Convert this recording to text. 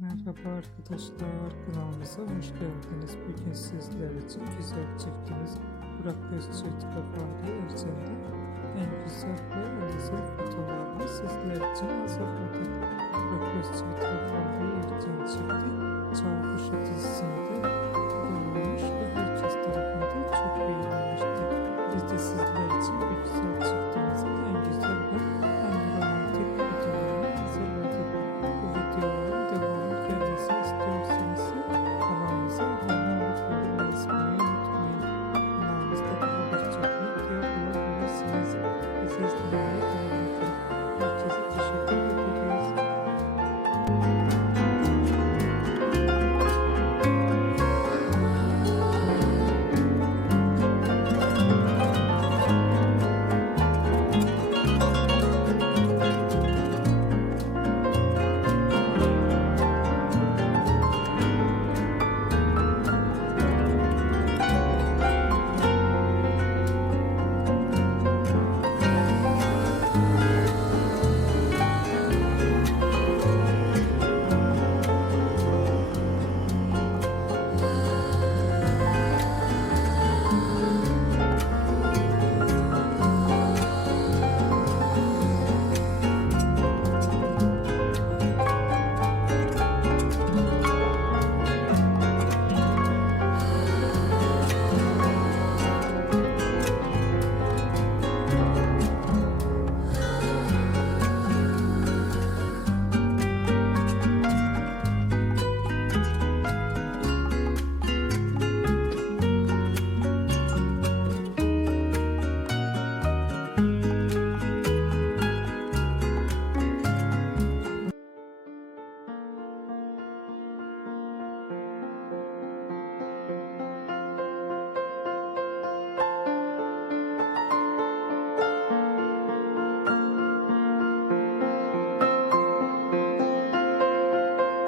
Merhaba arkadaşlar, kanalımıza hoş geldiniz. Bugün sizler için güzel çiftimiz Burak Özçivit ve Fahri Erçen'in en güzel ve en özel fotoğraflarını sizler için hazırladık. Burak Özçivit ve Fahri